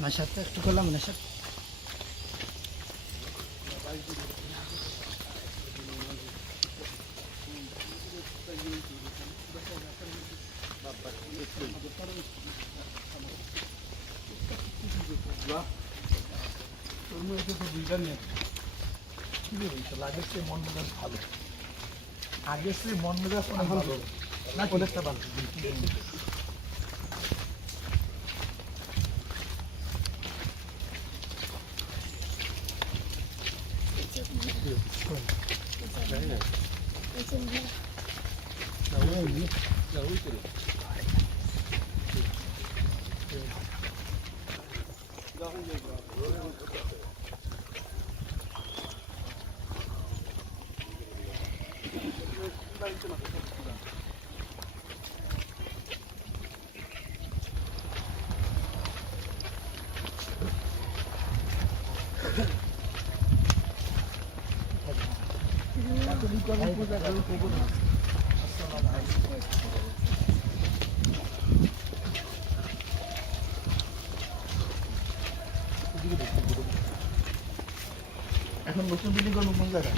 নাশাদটা একটু করলাম নাশাদ আগের চেয়ে মন মেজাজ ভালো আগের চেয়ে মন মেজাজ অনেক ভালো না অনেকটা ভালো এখন নতুন বিল্ডিং করবো কোন জায়গায়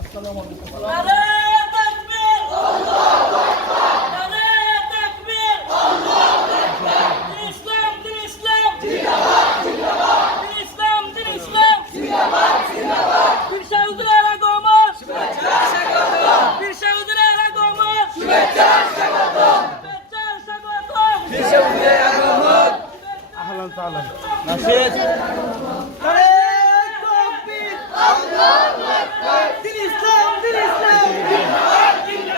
আসসালামু আলাইকুম أهلا وسهلا نشيد الله أكبر دين الإسلام دين الإسلام دين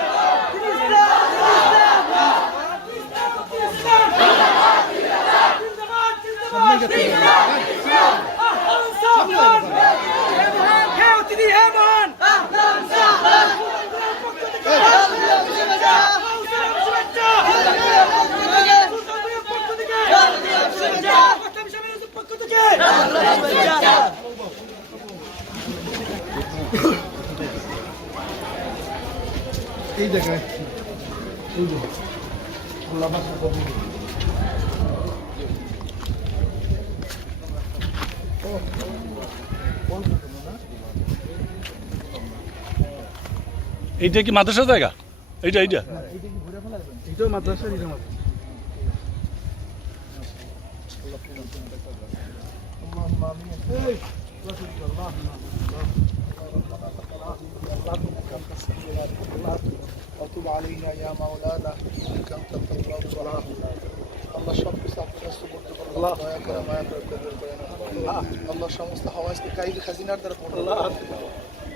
এই জায়গায় এই যে আল্লাহ বাসা কবুল এইটা কি মাদ্রাসা জায়গা এইটা এইটা এইটাও মাদ্রাসা এইটা মাদ্রাসা اللهم امين وتب علينا يا مولانا انك انت التواب الرحيم الله সবকে আপনার সুবহান আল্লাহ দয়া করে মায়া করে আল্লাহ সমস্ত হাওয়াজকে কাইদি খাজিনার দ্বারা পূর্ণ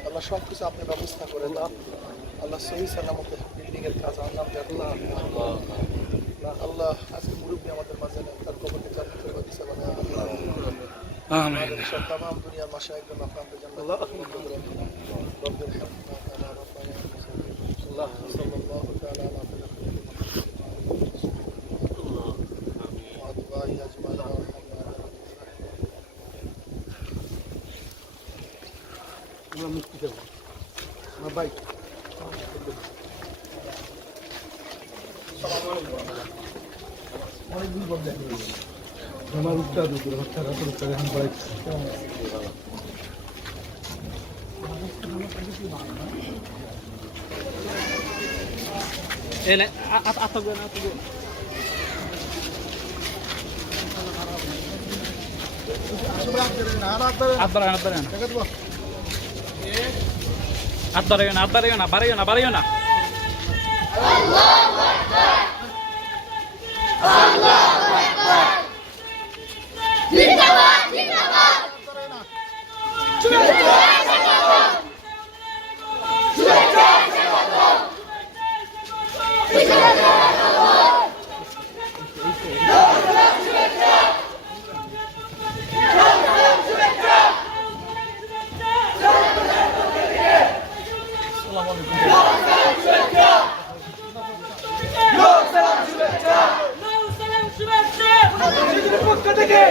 আল্লাহ সবকিছু আপনি ব্যবস্থা করে আল্লাহ সহি সালামতে বিল্ডিং এর কাজ আল্লাহ আল্লাহ আজকে মুরব্বী আমাদের মাঝে তার কবরকে জান্নাতের বাগিচা বানায় আমিন तमाम दुनिया मशाइख के मकाम पे जन्नत अल्लाह रब्बुल रहमना तआला रब्बाना अल्लाह सल्लल्लाहु तआला अलैहि अल्लाह आमीन अतबाई अजमाना আমরা মুক্তি দেব আমার ভাই আসসালামু আলাইকুম অনেক দিন পর দেখা হলো আমার উত্তর দুপুরে বাচ্চারা তো উত্তর এখন পড়াই এনে আতগো না আতগো বাড়াইও না আল্লাহু আকবার আল্লাহু আকবার জিন্দাবাদ জিন্দাবাদ শুভেচ্ছা স্বাগতম শুভেচ্ছা স্বাগতম শুভেচ্ছা শুভেচ্ছা থেকে